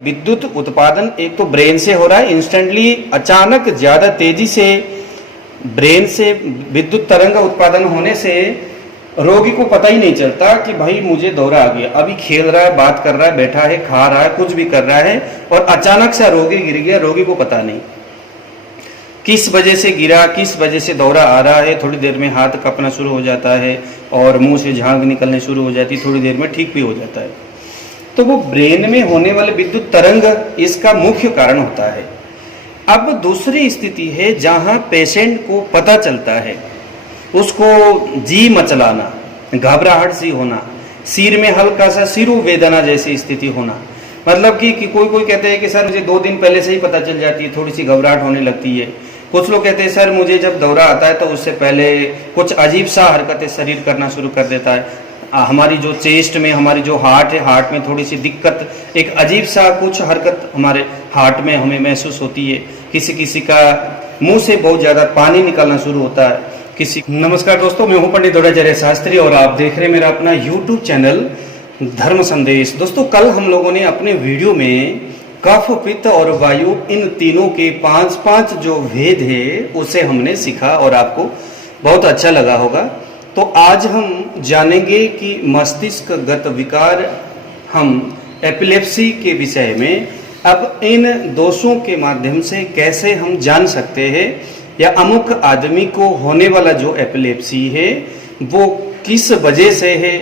विद्युत उत्पादन एक तो ब्रेन से हो रहा है इंस्टेंटली, अचानक ज़्यादा तेजी से ब्रेन से विद्युत तरंग का उत्पादन होने से रोगी को पता ही नहीं चलता कि भाई मुझे दौरा आ गया। अभी खेल रहा है, बात कर रहा है, बैठा है, खा रहा है, कुछ भी कर रहा है और अचानक से रोगी गिर गया, रोगी को पता नहीं किस वजह से गिरा, किस वजह से दौरा आ रहा है। थोड़ी देर में हाथ कांपना शुरू हो जाता है और मुंह से झाग निकलने शुरू हो जाती है, थोड़ी देर में ठीक भी हो जाता है। तो वो ब्रेन में होने वाले विद्युत तरंग इसका मुख्य कारण होता है। अब दूसरी स्थिति है जहां पेशेंट को पता चलता है, उसको जी मचलाना, घबराहट सी होना, सिर में हल्का सा सिरोवेदना जैसी स्थिति होना। मतलब कि कोई कहते हैं कि सर मुझे 2 दिन पहले से ही पता चल जाती है, थोड़ी सी घबराहट होने लगती है। कुछ लोग कहते हैं सर मुझे जब दौरा आता है तो उससे पहले कुछ अजीब सा हरकतें शरीर करना शुरू कर देता है। हमारी जो चेस्ट में, हमारी जो हार्ट है, हार्ट में थोड़ी सी दिक्कत, एक अजीब सा कुछ हरकत हमारे हार्ट में हमें महसूस होती है। किसी किसी का मुंह से बहुत ज़्यादा पानी निकलना शुरू होता है। नमस्कार दोस्तों, मैं हूं पंडित द्रोणाचार्य शास्त्री और आप देख रहे हैं मेरा अपना YouTube चैनल धर्म संदेश। दोस्तों, कल हम लोगों ने अपने वीडियो में कफ, पित्त और वायु, इन तीनों के 5 जो भेद है उसे हमने सीखा और आपको बहुत अच्छा लगा होगा। तो आज हम जानेंगे कि मस्तिष्कगत विकार, हम एपिलेप्सी के विषय में अब इन दोषों के माध्यम से कैसे हम जान सकते हैं या अमुक आदमी को होने वाला जो एपिलेप्सी है वो किस वजह से है,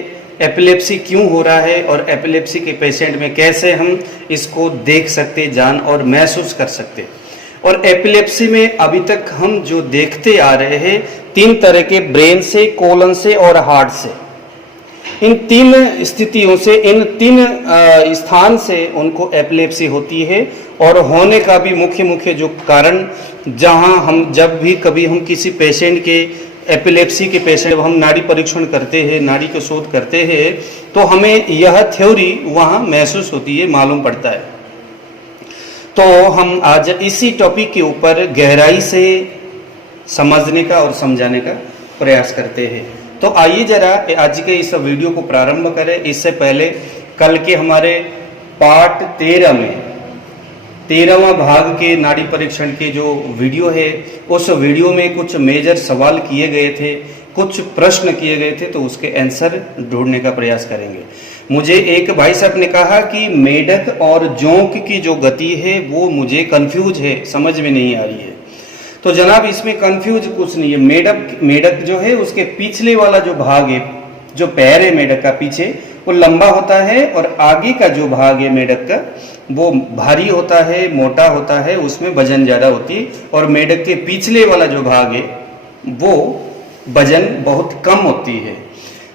एपिलेप्सी क्यों हो रहा है और एपिलेप्सी के पेशेंट में कैसे हम इसको देख सकते, जान और महसूस कर सकते। और एपिलेप्सी में अभी तक हम जो देखते आ रहे हैं 3 तरह के, ब्रेन से, कोलन से और हार्ट से। इन 3 स्थितियों से, इन 3 स्थान से उनको एपिलेप्सी होती है। और होने का भी मुख्य जो कारण, जहां हम जब भी कभी हम किसी पेशेंट के, एपिलेप्सी के पेशेंट, जब हम नाड़ी परीक्षण करते हैं, नाड़ी का शोध करते हैं, तो हमें यह थ्योरी वहां महसूस होती है, मालूम पड़ता है। तो हम आज इसी टॉपिक के ऊपर गहराई से समझने का और समझाने का प्रयास करते हैं। तो आइए जरा आज के इस वीडियो को प्रारंभ करें। इससे पहले कल के हमारे पार्ट 13 में 13वां भाग के नाड़ी परीक्षण के जो वीडियो है, उस वीडियो में कुछ मेजर सवाल किए गए थे, कुछ प्रश्न किए गए थे, तो उसके आंसर ढूंढने का प्रयास करेंगे। मुझे एक भाई साहब ने कहा कि मेढक और जोंक की जो गति है वो मुझे कंफ्यूज है, समझ में नहीं आ रही है। तो जनाब, इसमें कंफ्यूज कुछ नहीं है। मेढक जो है उसके पिछले वाला जो भाग है, जो पैर है मेढक का पीछे, वो लंबा होता है और आगे का जो भाग है मेढक का वो भारी होता है, मोटा होता है, उसमें वजन ज़्यादा होती है। और मेढक के पिछले वाला जो भाग है वो वजन बहुत कम होती है।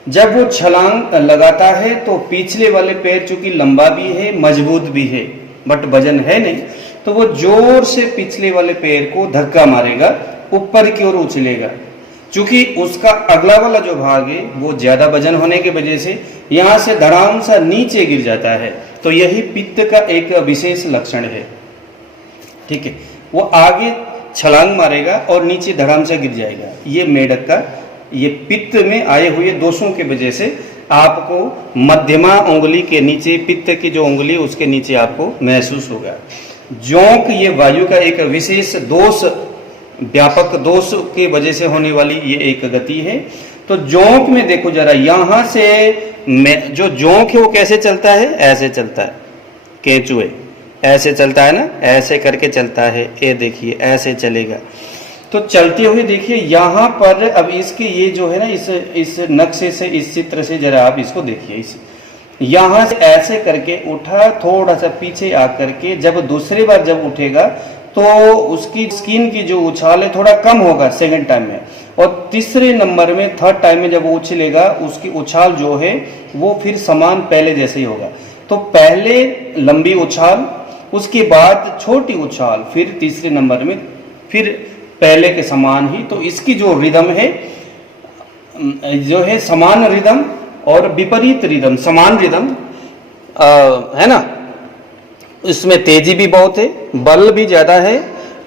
जब वो छलांग लगाता है तो पिछले वाले पैर चूंकि लंबा भी है, मजबूत भी है, बट वजन है नहीं, तो वो जोर से पिछले वाले पैर को धक्का मारेगा, ऊपर की ओर उछलेगा। चूंकि उसका अगला वाला जो भाग है वो ज्यादा वजन होने की वजह से यहाँ से धड़ाम सा नीचे गिर जाता है। तो यही पित्त का एक विशेष लक्षण है। ठीक है, वो आगे छलांग मारेगा और नीचे धड़ाम से गिर जाएगा। ये मेढक का, ये पित्त में आए हुए दोषों के वजह से आपको मध्यमा उंगली के नीचे, पित्त की जो उंगली उसके नीचे आपको महसूस होगा। जोंक, ये वायु का एक विशेष दोष, व्यापक दोष की वजह से होने वाली ये एक गति है। तो जोंक में देखो जरा, यहां से जो जोंक है वो कैसे चलता है, ऐसे चलता है, केंचुए ऐसे चलता है ना, ऐसे करके चलता है। ये देखिए ऐसे चलेगा। तो चलते हुए देखिए यहाँ पर, अब इसके ये जो है ना, इस नक्शे से, इस चित्र से जरा आप इसको देखिए। इस यहाँ से ऐसे करके उठा, थोड़ा सा पीछे आकर के जब दूसरी बार जब उठेगा तो उसकी स्किन की जो उछाल है थोड़ा कम होगा सेकंड टाइम में, और तीसरे नंबर में, थर्ड टाइम में जब वो उछलेगा उसकी उछाल जो है वो फिर समान पहले जैसे ही होगा। तो पहले लंबी उछाल, उसके बाद छोटी उछाल, फिर तीसरे नंबर में फिर पहले के समान ही। तो इसकी जो रिदम है, जो है समान रिदम और विपरीत रिदम, समान रिदम है ना, इसमें तेजी भी बहुत है, बल भी ज्यादा है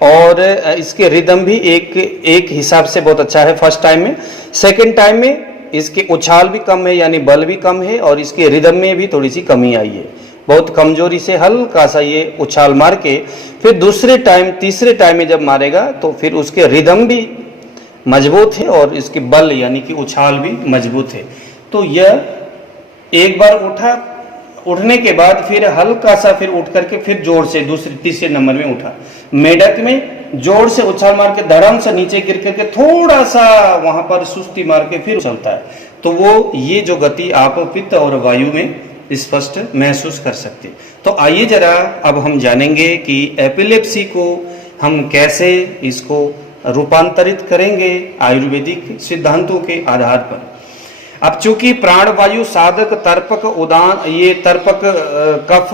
और इसके रिदम भी एक हिसाब से बहुत अच्छा है फर्स्ट टाइम में। सेकंड टाइम में इसके उछाल भी कम है, यानी बल भी कम है और इसके रिदम में भी थोड़ी सी कमी आई है। बहुत कमजोरी से हल्का सा ये उछाल मार के फिर दूसरे टाइम तीसरे टाइम में जब मारेगा तो फिर उसके रिदम भी मजबूत है और इसकी बल यानी कि उछाल भी मजबूत है। तो यह एक बार उठने के बाद फिर हल्का सा फिर उठ करके फिर जोर से दूसरे तीसरे नंबर में उठा, मेढक में जोर से उछाल मार के धड़म से नीचे गिर करके थोड़ा सा वहां पर सुस्ती मार के फिर चलता है। तो वो ये जो गति आप पित्त और वायु में स्पष्ट महसूस कर सकते। तो आइए जरा अब हम जानेंगे कि एपिलेप्सी को हम कैसे इसको रूपांतरित करेंगे आयुर्वेदिक सिद्धांतों के आधार पर। अब चूंकि प्राणवायु साधक तर्पक उदान, ये तर्पक कफ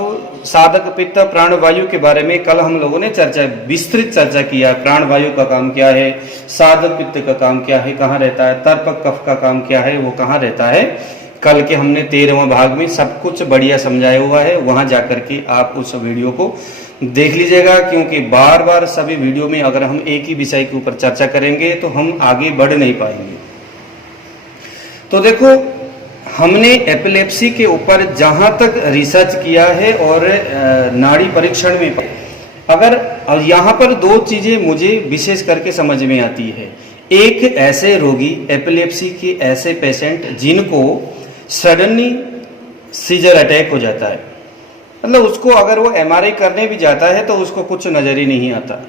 साधक पित्त प्राणवायु के बारे में कल हम लोगों ने विस्तृत चर्चा किया। प्राणवायु का काम क्या है, साधक पित्त का काम क्या है, कहाँ रहता है, तर्पक कफ का काम क्या है, वो कहाँ रहता है। कल के हमने 13वां भाग में सब कुछ बढ़िया समझाया हुआ है, वहां जाकर के आप उस वीडियो को देख लीजिएगा, क्योंकि बार बार सभी वीडियो में अगर हम एक ही विषय के ऊपर चर्चा करेंगे तो हम आगे बढ़ नहीं पाएंगे। तो देखो, हमने एपिलेप्सी के ऊपर जहां तक रिसर्च किया है और नाड़ी परीक्षण में अगर यहाँ पर दो चीजें मुझे विशेष करके समझ में आती है। एक ऐसे रोगी, एपिलेप्सी के ऐसे पेशेंट जिनको सडनली सीजर अटैक हो जाता है, मतलब उसको अगर वो एमआरआई करने भी जाता है तो उसको कुछ नजर ही नहीं आता,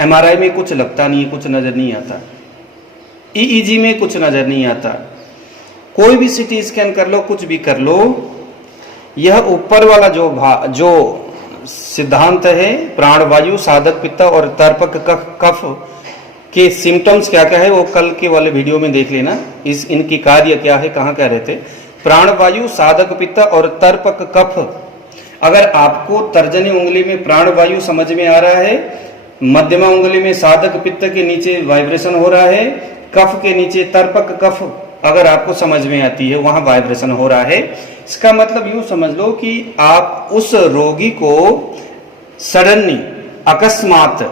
एमआरआई में कुछ लगता नहीं, कुछ नजर नहीं आता, ईईजी में कुछ नजर नहीं आता, कोई भी सीटी स्कैन कर लो, कुछ भी कर लो, यह ऊपर वाला जो सिद्धांत है प्राणवायु साधक पित्त और तर्पक कफ के सिम्टम्स क्या क्या है वो कल के वाले वीडियो में देख लेना। इनकी कार्य क्या है, कहाँ कह रहे थे। प्राणवायु साधक पित्त और तर्पक कफ, अगर आपको तर्जनी उंगली में प्राणवायु समझ में आ रहा है, मध्यमा उंगली में साधक पित्त के नीचे वाइब्रेशन हो रहा है, कफ के नीचे तर्पक कफ अगर आपको समझ में आती है, वहां वाइब्रेशन हो रहा है, इसका मतलब यूं समझ लो कि आप उस रोगी को सडनली अकस्मात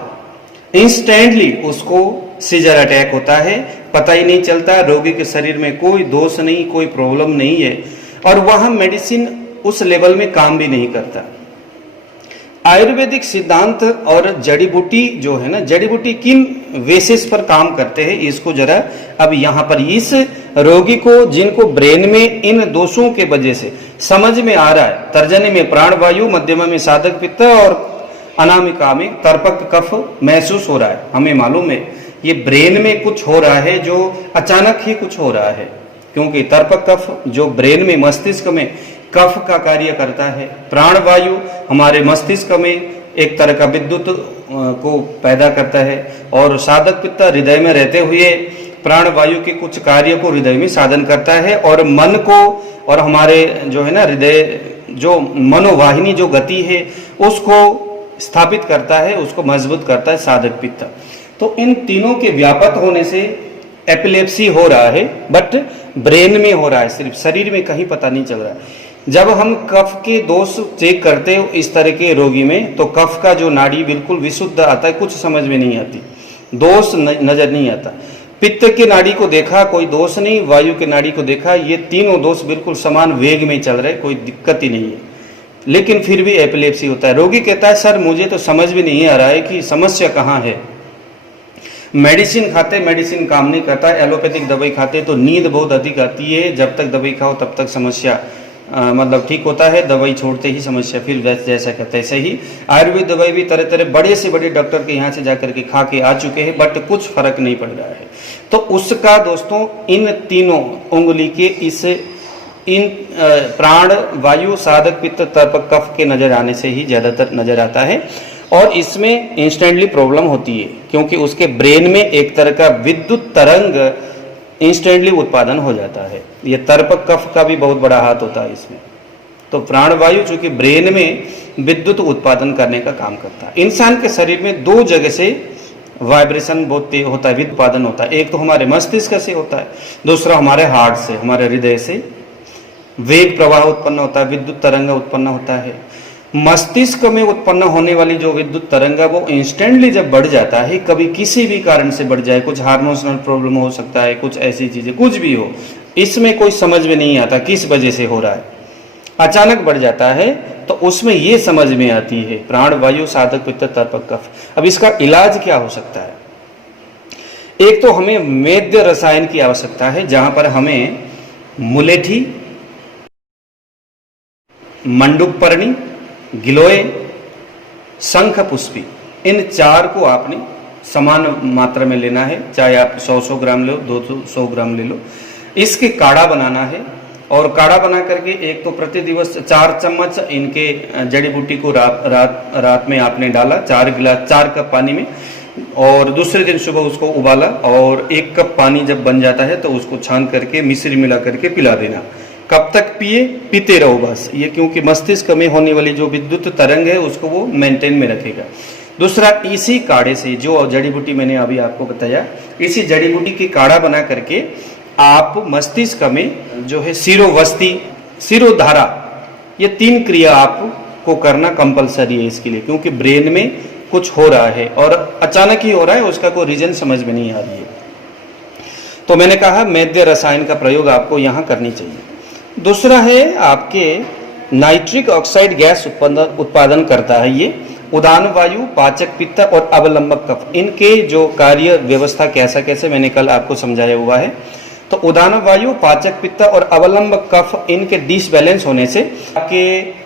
इंस्टेंटली उसको सीजर अटैक होता है, पता ही नहीं चलता, रोगी के शरीर में कोई दोष नहीं, कोई प्रॉब्लम नहीं है, और वहां मेडिसिन उस लेवल में काम भी नहीं करता। आयुर्वेदिक सिद्धांत और जड़ी बूटी जो है ना, जड़ी बूटी किन बेसिस पर काम करते हैं, इसको जरा अब यहाँ पर इस रोगी को जिनको ब्रेन में इन दोषों के वजह से समझ में आ रहा है, तर्जनी में प्राणवायु, मध्यमा में साधक पित्त और अनामिका में तर्पक कफ महसूस हो रहा है, हमें मालूम है ये ब्रेन में कुछ हो रहा है, जो अचानक ही कुछ हो रहा है, क्योंकि तर्पक कफ जो ब्रेन में मस्तिष्क में कफ का कार्य करता है, प्राणवायु हमारे मस्तिष्क में एक तरह का विद्युत को पैदा करता है, और साधक पित्त हृदय में रहते हुए प्राणवायु के कुछ कार्य को हृदय में साधन करता है, और मन को और हमारे जो है ना हृदय जो मनोवाहिनी जो गति है उसको स्थापित करता है, उसको मजबूत करता है साधक पित्त। तो इन तीनों के व्यापक होने से एपिलेप्सी हो रहा है, बट ब्रेन में हो रहा है, सिर्फ शरीर में कहीं पता नहीं चल रहा है। जब हम कफ के दोष चेक करते हो इस तरह के रोगी में, तो कफ का जो नाड़ी बिल्कुल विशुद्ध आता है, कुछ समझ में नहीं आती, दोष नजर नहीं आता। पित्त के नाड़ी को देखा, कोई दोष नहीं, वायु के नाड़ी को देखा, ये तीनों दोष बिल्कुल समान वेग में चल रहे, कोई दिक्कत ही नहीं है, लेकिन फिर भी एपिलेप्सी होता है। रोगी कहता है सर मुझे तो समझ में नहीं आ रहा है कि समस्या कहाँ है, मेडिसिन खाते मेडिसिन काम नहीं करता, एलोपैथिक दवाई खाते तो नींद बहुत अधिक आती है, जब तक दवाई खाओ तब तक समस्या मतलब ठीक होता है, दवाई छोड़ते ही समस्या फिर जैसा कहते हैं। सही ही आयुर्वेद दवाई भी तरह तरह बड़े से बड़े डॉक्टर के यहाँ से जाकर के खा के आ चुके हैं, बट कुछ फर्क नहीं पड़ रहा है। तो उसका दोस्तों इन तीनों उंगली के इन प्राण वायु साधक पित्त तर्पक कफ के नजर आने से ही ज्यादातर नजर आता है, और इसमें इंस्टेंटली प्रॉब्लम होती है, क्योंकि उसके ब्रेन में एक तरह का विद्युत तरंग इंस्टेंटली उत्पादन हो जाता है। ये तर्पक कफ का भी बहुत बड़ा हाथ होता है इसमें। तो प्राणवायु चूंकि ब्रेन में विद्युत उत्पादन करने का काम करता है। इंसान के शरीर में दो जगह से वाइब्रेशन बहुत तेज होता है, विद्युत उत्पादन होता है। एक तो हमारे मस्तिष्क से होता है, दूसरा हमारे हार्ट से, हमारे हृदय से वेग प्रवाह उत्पन्न होता है, विद्युत तरंग उत्पन्न होता है। मस्तिष्क में उत्पन्न होने वाली जो विद्युत तरंग है वो इंस्टेंटली जब बढ़ जाता है, कभी किसी भी कारण से बढ़ जाए, कुछ हार्मोनल प्रॉब्लम हो सकता है, कुछ ऐसी चीजें कुछ भी हो, इसमें कोई समझ में नहीं आता किस वजह से हो रहा है। अचानक बढ़ जाता है तो उसमें ये समझ में आती है प्राण वायु साधक पित्त तर्पक कफ। अब इसका इलाज क्या हो सकता है? एक तो हमें मेद्य रसायन की आवश्यकता है, जहां पर हमें मुलेठी, मंडूकपर्णी, गिलोय, शंख पुष्पी, इन 4 को आपने समान मात्रा में लेना है। चाहे आप 100 ग्राम लो, 200 ग्राम ले लो। इसके काढ़ा बनाना है और काढ़ा बना करके एक तो प्रति दिवस 4 चम्मच इनके जड़ी बूटी को रात में आपने डाला 4 कप पानी में, और दूसरे दिन सुबह उसको उबाला और 1 कप पानी जब बन जाता है तो उसको छान करके मिश्री मिला करके पिला देना। कब तक पिए? पीते रहो बस। ये क्योंकि मस्तिष्क में होने वाली जो विद्युत तरंग है उसको वो मेंटेन में रखेगा। दूसरा, इसी काढ़े से जो जड़ी बूटी मैंने अभी आपको बताया, इसी जड़ी बूटी की काढ़ा बना करके आप मस्तिष्क में जो है शिरोवस्ती, शिरोधारा, ये 3 क्रिया आपको करना कंपलसरी है इसके लिए, क्योंकि ब्रेन में कुछ हो रहा है और अचानक ही हो रहा है, उसका कोई रीजन समझ में नहीं आ रही है। तो मैंने कहा मेद्य रसायन का प्रयोग आपको यहाँ करनी चाहिए। दूसरा है आपके नाइट्रिक ऑक्साइड गैस उत्पादन करता है ये उदान वायु, पाचक पित्त और अवलंबक कफ। इनके जो कार्य व्यवस्था कैसे मैंने कल आपको समझाया हुआ है। तो उदान वायु, पाचक पित्त और अवलंबक कफ, इनके डिसबैलेंस होने से आपके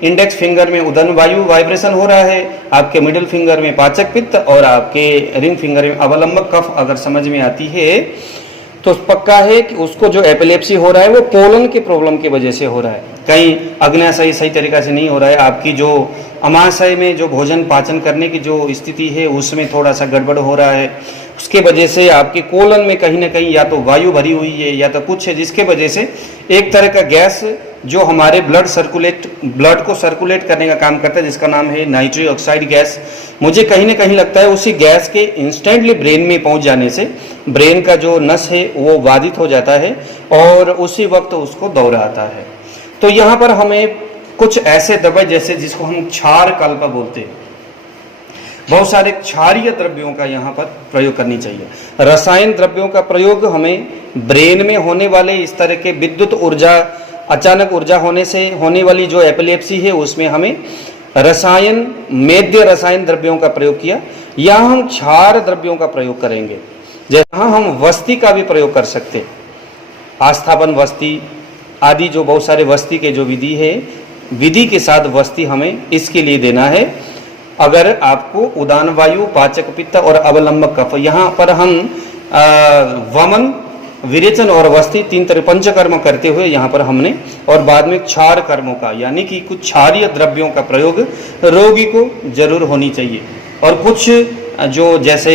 इंडेक्स फिंगर में उदान वायु वाइब्रेशन हो रहा है, आपके मिडिल फिंगर में पाचक पित्त और आपके रिंग फिंगर में अवलंबक कफ अगर समझ में आती है तो पक्का है कि उसको जो एपिलेप्सी हो रहा है वो पोलन के प्रॉब्लम की वजह से हो रहा है। कहीं अग्न्याशय सही तरीका से नहीं हो रहा है, आपकी जो अमाशय में जो भोजन पाचन करने की जो स्थिति है उसमें थोड़ा सा गड़बड़ हो रहा है, उसके वजह से आपके कोलन में कहीं ना कहीं या तो वायु भरी हुई है या तो कुछ है, जिसके वजह से एक तरह का गैस जो हमारे ब्लड को सर्कुलेट करने का काम करता है, जिसका नाम है नाइट्रिक ऑक्साइड गैस। मुझे कहीं ना कहीं लगता है उसी गैस के इंस्टेंटली ब्रेन में पहुंच जाने से ब्रेन का जो नस है वो बाधित हो जाता है और उसी वक्त उसको दौरा आता है। तो यहाँ पर हमें कुछ ऐसे दवाई जैसे जिसको हम क्षार कल्प बोलते हैं, बहुत सारे क्षारीय द्रव्यों का यहाँ पर प्रयोग करनी चाहिए। रसायन द्रव्यों का प्रयोग हमें ब्रेन में होने वाले इस तरह के विद्युत ऊर्जा, अचानक ऊर्जा होने से होने वाली जो एपिलेप्सी है उसमें हमें रसायन, मेद्य रसायन द्रव्यों का प्रयोग किया। यहाँ हम क्षार द्रव्यों का प्रयोग करेंगे, जहाँ हम वस्ती का भी प्रयोग कर सकते हैं, आस्थापन वस्ती आदि जो बहुत सारे वस्ती के जो विधि है, विधि के साथ वस्ती हमें इसके लिए देना है। अगर आपको उदान वायु, पाचक पित्त और अवलंबक कफ, यहाँ पर हम वमन, विरेचन और वस्ती 3 तरह पंचकर्म करते हुए यहाँ पर हमने, और बाद में क्षार कर्मों का यानी कि कुछ क्षारीय द्रव्यों का प्रयोग रोगी को जरूर होनी चाहिए। और कुछ जो जैसे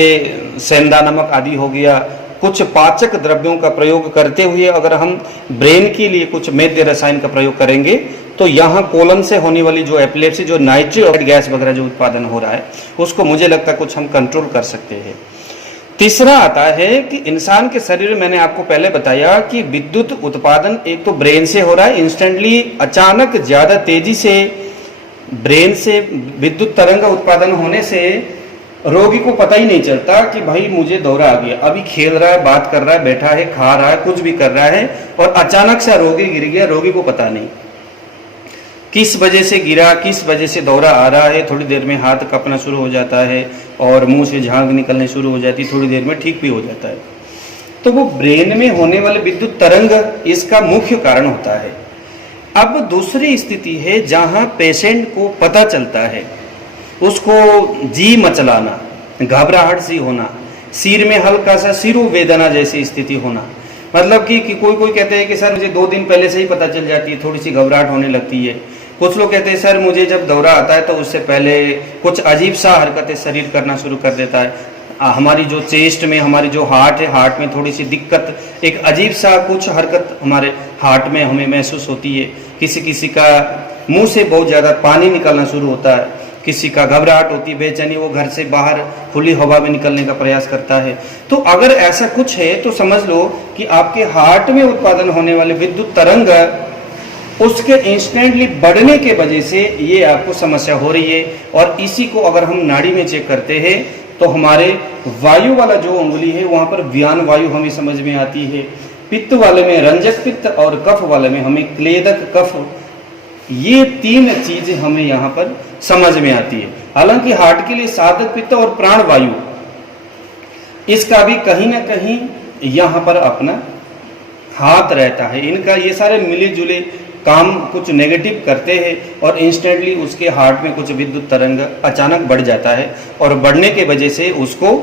सेंधा नमक आदि हो गया, कुछ पाचक द्रव्यों का प्रयोग करते हुए अगर हम ब्रेन के लिए कुछ मेद्य रसायन का प्रयोग करेंगे तो यहाँ कोलन से होने वाली जो एपिलेप्सी, जो नाइट्रिक ऑक्साइड गैस वगैरह जो उत्पादन हो रहा है उसको मुझे लगता है कुछ हम कंट्रोल कर सकते हैं। तीसरा आता है कि इंसान के शरीर में, मैंने आपको पहले बताया कि विद्युत उत्पादन एक तो ब्रेन से हो रहा है इंस्टेंटली, अचानक ज्यादा तेजी से ब्रेन से विद्युत तरंग का उत्पादन होने से रोगी को पता ही नहीं चलता कि भाई मुझे दौरा आ गया। अभी खेल रहा है, बात कर रहा है, बैठा है, खा रहा है, कुछ भी कर रहा है और अचानक से रोगी गिर गया, रोगी को पता नहीं किस वजह से गिरा, किस वजह से दौरा आ रहा है। थोड़ी देर में हाथ कपना शुरू हो जाता है और मुंह से झाग निकलने शुरू हो जाती है, थोड़ी देर में ठीक भी हो जाता है। तो वो ब्रेन में होने वाले विद्युत तरंग इसका मुख्य कारण होता है। अब दूसरी स्थिति है जहां पेशेंट को पता चलता है, उसको जी मचलाना, घबराहट सी होना, सिर में हल्का सा सिरो वेदना जैसी स्थिति होना, मतलब कि कोई कहते हैं कि सर मुझे 2 दिन पहले से ही पता चल जाती है, थोड़ी सी घबराहट होने लगती है। कुछ लोग कहते हैं सर मुझे जब दौरा आता है तो उससे पहले कुछ अजीब सा हरकतें शरीर करना शुरू कर देता है। हमारी जो चेस्ट में, हमारी जो हार्ट है, हार्ट में थोड़ी सी दिक्कत, एक अजीब सा कुछ हरकत हमारे हार्ट में हमें महसूस होती है। किसी का मुंह से बहुत ज़्यादा पानी निकलना शुरू होता है, किसी का घबराहट होती है, बेचैनी, वो घर से बाहर खुली हवा में निकलने का प्रयास करता है। तो अगर ऐसा कुछ है तो समझ लो कि आपके हार्ट में उत्पादन होने वाले विद्युत तरंग उसके इंस्टेंटली बढ़ने के वजह से ये आपको समस्या हो रही है। और इसी को अगर हम नाड़ी में चेक करते हैं तो हमारे वायु वाला जो उंगली है वहां पर व्यान वायु हमें समझ में आती है, पित्त वाले में रंजक पित्त और कफ वाले में हमें क्लेदक कफ ये तीन चीजें हमें यहाँ पर समझ में आती है। हालांकि हार्ट के लिए साधक पित्त और प्राण वायु, इसका भी कहीं ना कहीं यहाँ पर अपना हाथ रहता है। इनका ये सारे मिले जुले काम कुछ नेगेटिव करते हैं और इंस्टेंटली उसके हार्ट में कुछ विद्युत तरंग अचानक बढ़ जाता है, और बढ़ने के वजह से उसको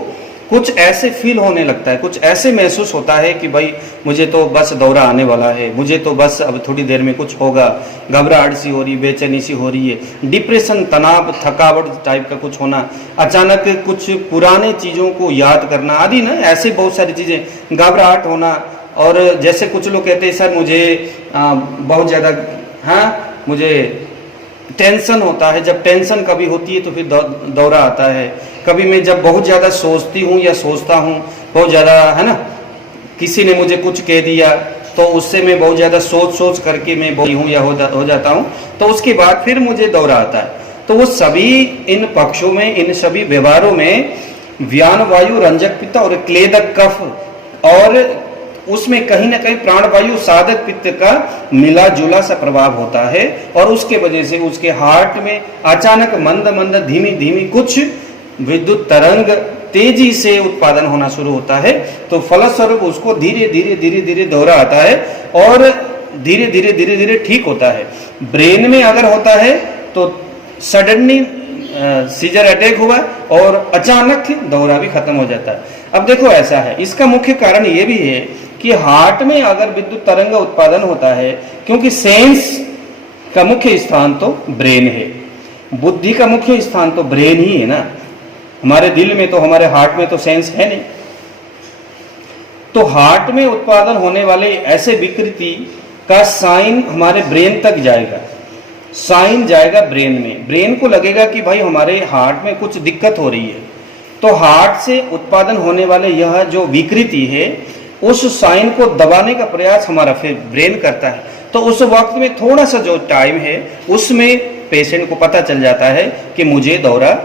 कुछ ऐसे फील होने लगता है, कुछ ऐसे महसूस होता है कि भाई मुझे तो बस दौरा आने वाला है, मुझे तो बस अब थोड़ी देर में कुछ होगा। घबराहट सी हो रही, बेचैनी सी हो रही है, डिप्रेशन, तनाव, थकावट टाइप का कुछ होना, अचानक कुछ पुराने चीज़ों को याद करना आदि ना, ऐसे बहुत सारी चीज़ें, घबराहट होना। और जैसे कुछ लोग कहते हैं सर मुझे बहुत ज़्यादा, हाँ मुझे टेंशन होता है, जब टेंशन कभी होती है तो फिर दौरा आता है। कभी मैं जब बहुत ज़्यादा सोचती हूँ या सोचता हूँ बहुत ज़्यादा, है ना, किसी ने मुझे कुछ कह दिया तो उससे मैं बहुत ज़्यादा सोच करके मैं बोली हूँ या हो जाता हूँ, तो उसके बाद फिर मुझे दौरा आता है। तो वो सभी इन पक्षों में, इन सभी व्यवहारों में व्यान वायु, रंजक पित्त और क्लेदक कफ, और उसमें कहीं ना कहीं प्राणवायु, साधक पित्त का मिला जुला सा प्रभाव होता है, और उसके वजह से उसके हार्ट में अचानक मंद मंद धीमी धीमी कुछ विद्युत तरंग तेजी से उत्पादन होना शुरू होता है। तो फलस्वरूप उसको धीरे धीरे धीरे धीरे दौरा आता है और धीरे धीरे ठीक होता है। ब्रेन में अगर होता है तो सडनली सीजर अटैक हुआ और अचानक दौरा भी खत्म हो जाता है। अब देखो ऐसा है, इसका मुख्य कारण ये भी है कि हार्ट में अगर विद्युत तरंग उत्पादन होता है, क्योंकि सेंस का मुख्य स्थान तो ब्रेन है, बुद्धि का मुख्य स्थान तो ब्रेन ही है ना। हमारे दिल में तो, हमारे हार्ट में तो सेंस है नहीं। तो हार्ट में उत्पादन होने वाले ऐसे विकृति का साइन हमारे ब्रेन तक जाएगा, साइन जाएगा ब्रेन में। ब्रेन को लगेगा कि भाई हमारे हार्ट में कुछ दिक्कत हो रही है, तो हार्ट से उत्पादन होने वाले यह जो विकृति है उस साइन को दबाने का प्रयास हमारा फिर ब्रेन करता है। तो उस वक्त में थोड़ा सा जो टाइम है उसमें पेशेंट को पता चल जाता है कि मुझे दौरा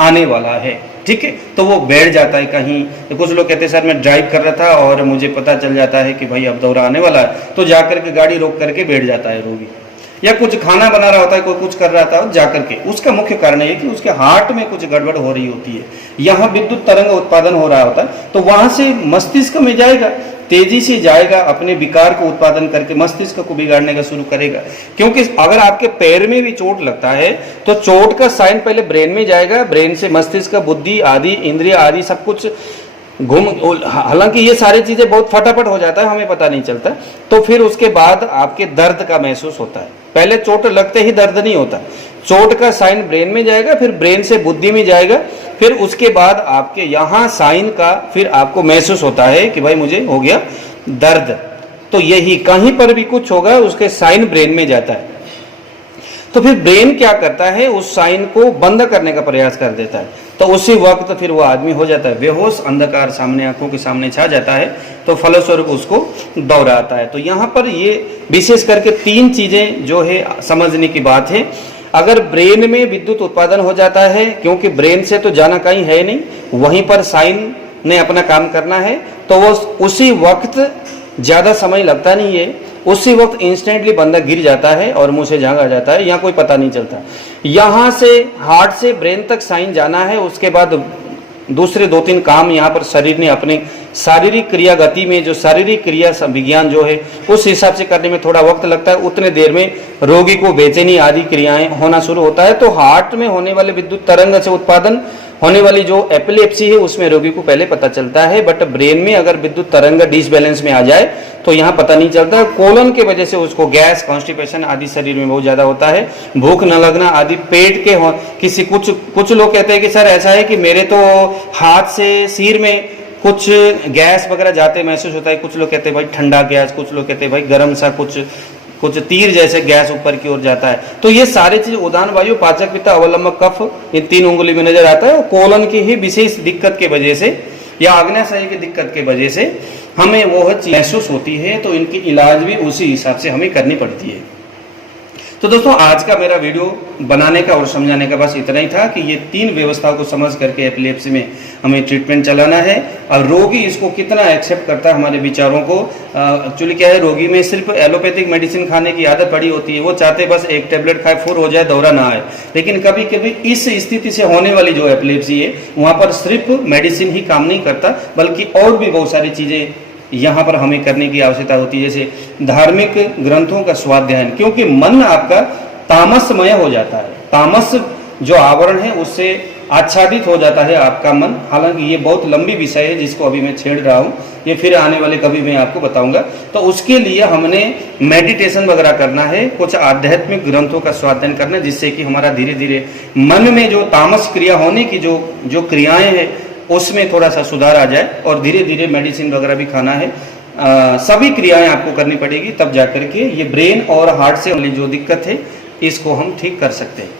आने वाला है, ठीक है। तो वो बैठ जाता है कहीं। तो कुछ लोग कहते हैं सर मैं ड्राइव कर रहा था और मुझे पता चल जाता है कि भाई अब दौरा आने वाला है, तो जाकर के गाड़ी रोक करके बैठ जाता है रोगी, या कुछ खाना बना रहा होता है, कोई कुछ कर रहा था जाकर के। उसका मुख्य कारण है कि उसके हार्ट में कुछ गड़बड़ हो रही होती है, यहाँ विद्युत तरंग उत्पादन हो रहा होता है, तो वहां से मस्तिष्क में जाएगा, तेजी से जाएगा, अपने विकार को उत्पादन करके मस्तिष्क को बिगाड़ने का शुरू करेगा। क्योंकि अगर आपके पैर में भी चोट लगता है तो चोट का साइन पहले ब्रेन में जाएगा, ब्रेन से मस्तिष्क, बुद्धि आदि, इंद्रिय आदि सब कुछ घूम, हालांकि ये सारी चीजें बहुत फटाफट हो जाता है, हमें पता नहीं चलता। तो फिर उसके बाद आपके दर्द का महसूस होता है। पहले चोट लगते ही दर्द नहीं होता, चोट का साइन ब्रेन में जाएगा, फिर ब्रेन से बुद्धि में जाएगा, फिर उसके बाद आपके यहाँ साइन का फिर आपको महसूस होता है कि भाई मुझे हो गया दर्द। तो यही कहीं पर भी कुछ होगा उसके साइन ब्रेन में जाता है। तो फिर ब्रेन क्या करता है, उस साइन को बंद करने का प्रयास कर देता है। तो उसी वक्त फिर वो आदमी हो जाता है बेहोश, अंधकार सामने आंखों के सामने छा जाता है, तो फलस्वरूप उसको दौरा आता है। तो यहाँ पर ये विशेष करके तीन चीजें जो है समझने की बात है। अगर ब्रेन में विद्युत उत्पादन हो जाता है, क्योंकि ब्रेन से तो जाना कहीं है नहीं, वहीं पर साइन ने अपना काम करना है, तो वो उसी वक्त ज्यादा समय लगता नहीं है, उसी वक्त इंस्टेंटली बंदा गिर जाता है और मुंह से झाग आ जाता है, यहाँ कोई पता नहीं चलता। यहाँ से हार्ट से ब्रेन तक साइन जाना है, उसके बाद दूसरे 2-3 काम यहाँ पर शरीर ने अपने शारीरिक क्रिया गति में, जो शारीरिक क्रिया विज्ञान जो है उस हिसाब से करने में थोड़ा वक्त लगता है। उतने देर में रोगी को बेचैनी आदि क्रियाएं होना शुरू होता है। तो हार्ट में होने वाले विद्युत तरंग से उत्पादन होने वाली जो एपिलेप्सी है उसमें रोगी को पहले पता चलता है, बट ब्रेन में अगर विद्युत तरंग डिसबैलेंस में आ जाए तो यहाँ पता नहीं चलता। कोलन के वजह से उसको गैस, कॉन्स्टिपेशन आदि शरीर में बहुत ज्यादा होता है, भूख न लगना आदि, पेट के किसी कुछ लोग कहते हैं कि सर ऐसा है कि मेरे तो हाथ से सिर में कुछ गैस वगैरह जाते महसूस होता है। कुछ लोग कहते हैं भाई ठंडा गैस, कुछ लोग कहते हैं भाई गर्म सा कुछ तीर जैसे गैस ऊपर की ओर जाता है। तो ये सारी चीज उदान वायु, पाचक पित्त, अवलंबक कफ इन 3 उंगली में नजर आता है। और कोलन की ही विशेष दिक्कत के वजह से या आग्नेयशयी की दिक्कत के वजह से हमें वो चीज महसूस होती है, तो इनकी इलाज भी उसी हिसाब से हमें करनी पड़ती है। तो दोस्तों आज का मेरा वीडियो बनाने का और समझाने का बस इतना ही था कि ये 3 व्यवस्थाओं को समझ करके एपिलेप्सी में हमें ट्रीटमेंट चलाना है और रोगी इसको कितना एक्सेप्ट करता है हमारे विचारों को। एक्चुअली क्या है, रोगी में सिर्फ एलोपैथिक मेडिसिन खाने की आदत पड़ी होती है, वो चाहते बस एक टेबलेट खाए फुर हो जाए, दौरा ना आए। लेकिन कभी कभी इस स्थिति से होने वाली जो एपिलेप्सी है वहाँ पर सिर्फ मेडिसिन ही काम नहीं करता, बल्कि और भी बहुत सारी चीज़ें यहाँ पर हमें करने की आवश्यकता होती है, जैसे धार्मिक ग्रंथों का स्वाध्यायन, क्योंकि मन आपका तामसमय हो जाता है, तामस जो आवरण है उससे आच्छादित हो जाता है आपका मन। हालांकि ये बहुत लंबी विषय है जिसको अभी मैं छेड़ रहा हूँ, ये फिर आने वाले कभी मैं आपको बताऊंगा। तो उसके लिए हमने मेडिटेशन वगैरह करना है, कुछ आध्यात्मिक ग्रंथों का स्वाध्यायन करना है, जिससे कि हमारा धीरे धीरे मन में जो तामस क्रिया होने की जो क्रियाएं हैं उसमें थोड़ा सा सुधार आ जाए, और धीरे धीरे मेडिसिन वगैरह भी खाना है। सभी क्रियाएं आपको करनी पड़ेगी, तब जाकर के ये ब्रेन और हार्ट से वाली जो दिक्कत है इसको हम ठीक कर सकते हैं।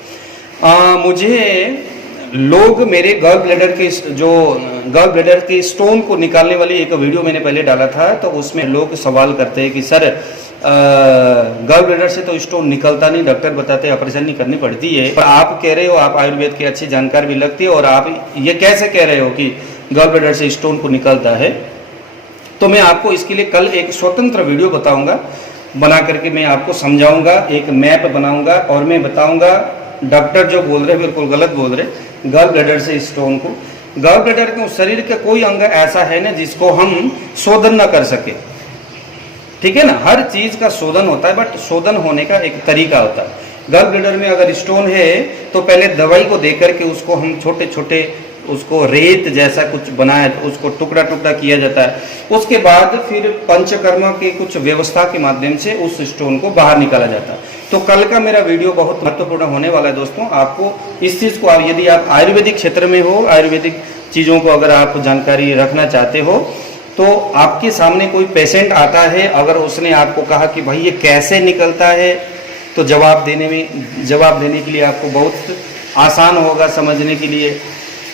मुझे लोग मेरे गॉल ब्लैडर के स्टोन को निकालने वाली एक वीडियो मैंने पहले डाला था, तो उसमें लोग सवाल करते हैं कि सर गॉल ब्लैडर से तो स्टोन निकलता नहीं, डॉक्टर बताते हैं ऑपरेशन नहीं करनी पड़ती है, पर आप कह रहे हो, आप आयुर्वेद की अच्छी जानकार भी लगती है, और आप ये कैसे कह रहे हो कि गॉल ब्लैडर से स्टोन को निकलता है। तो मैं आपको इसके लिए कल एक स्वतंत्र वीडियो बताऊंगा, बना करके मैं आपको समझाऊंगा, एक मैप बनाऊंगा, और मैं बताऊंगा डॉक्टर जो बोल रहे बिल्कुल गलत बोल रहे। गॉल ब्लैडर से स्टोन को, गॉल ब्लैडर को शरीर का कोई अंग ऐसा है ना जिसको हम शोधन न कर सके, ठीक है ना। हर चीज का शोधन होता है, बट शोधन होने का एक तरीका होता है। गॉल ब्लैडर में अगर स्टोन है तो पहले दवाई को देकर के उसको हम छोटे छोटे उसको रेत जैसा कुछ बनाया, उसको टुकड़ा टुकड़ा किया जाता है। उसके बाद फिर पंचकर्मा के कुछ व्यवस्था के माध्यम से उस स्टोन को बाहर निकाला जाता है। तो कल का मेरा वीडियो बहुत महत्वपूर्ण होने वाला है दोस्तों। आपको इस चीज को, यदि आप आयुर्वेदिक क्षेत्र में हो, आयुर्वेदिक चीजों को अगर आप जानकारी रखना चाहते हो, तो आपके सामने कोई पेशेंट आता है, अगर उसने आपको कहा कि भाई ये कैसे निकलता है, तो जवाब देने के लिए आपको बहुत आसान होगा समझने के लिए।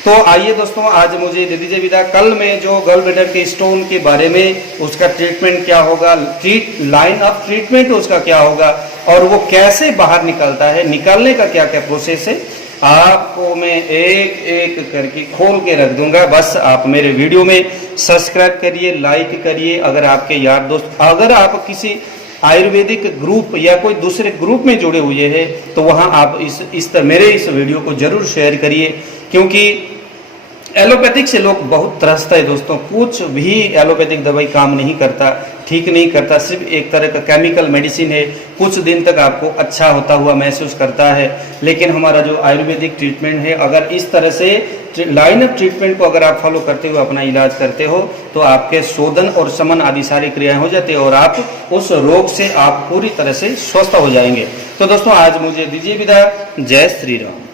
तो आइए दोस्तों, आज मुझे दे दीजिए विदा। कल मैं जो गॉल ब्लैडर के स्टोन के बारे में, उसका ट्रीटमेंट क्या होगा, लाइन ऑफ ट्रीटमेंट उसका क्या होगा, और वो कैसे बाहर निकलता है, निकालने का क्या क्या प्रोसेस है, आपको मैं एक एक करके खोल के रख दूंगा। बस आप मेरे वीडियो में सब्सक्राइब करिए, लाइक करिए। अगर आपके यार दोस्त, अगर आप किसी आयुर्वेदिक ग्रुप या कोई दूसरे ग्रुप में जुड़े हुए हैं, तो वहां आप मेरे इस वीडियो को जरूर शेयर करिए, क्योंकि एलोपैथिक से लोग बहुत त्रस्त है दोस्तों। कुछ भी एलोपैथिक दवाई काम नहीं करता, ठीक नहीं करता, सिर्फ एक तरह का केमिकल मेडिसिन है, कुछ दिन तक आपको अच्छा होता हुआ महसूस करता है। लेकिन हमारा जो आयुर्वेदिक ट्रीटमेंट है, अगर इस तरह से लाइन ऑफ ट्रीटमेंट को अगर आप फॉलो करते हुए अपना इलाज करते हो, तो आपके शोधन और शमन आदि सारी क्रियाएं हो जाती है, और आप उस रोग से आप पूरी तरह से स्वस्थ हो जाएंगे। तो दोस्तों आज मुझे दीजिए विदा। जय श्री राम।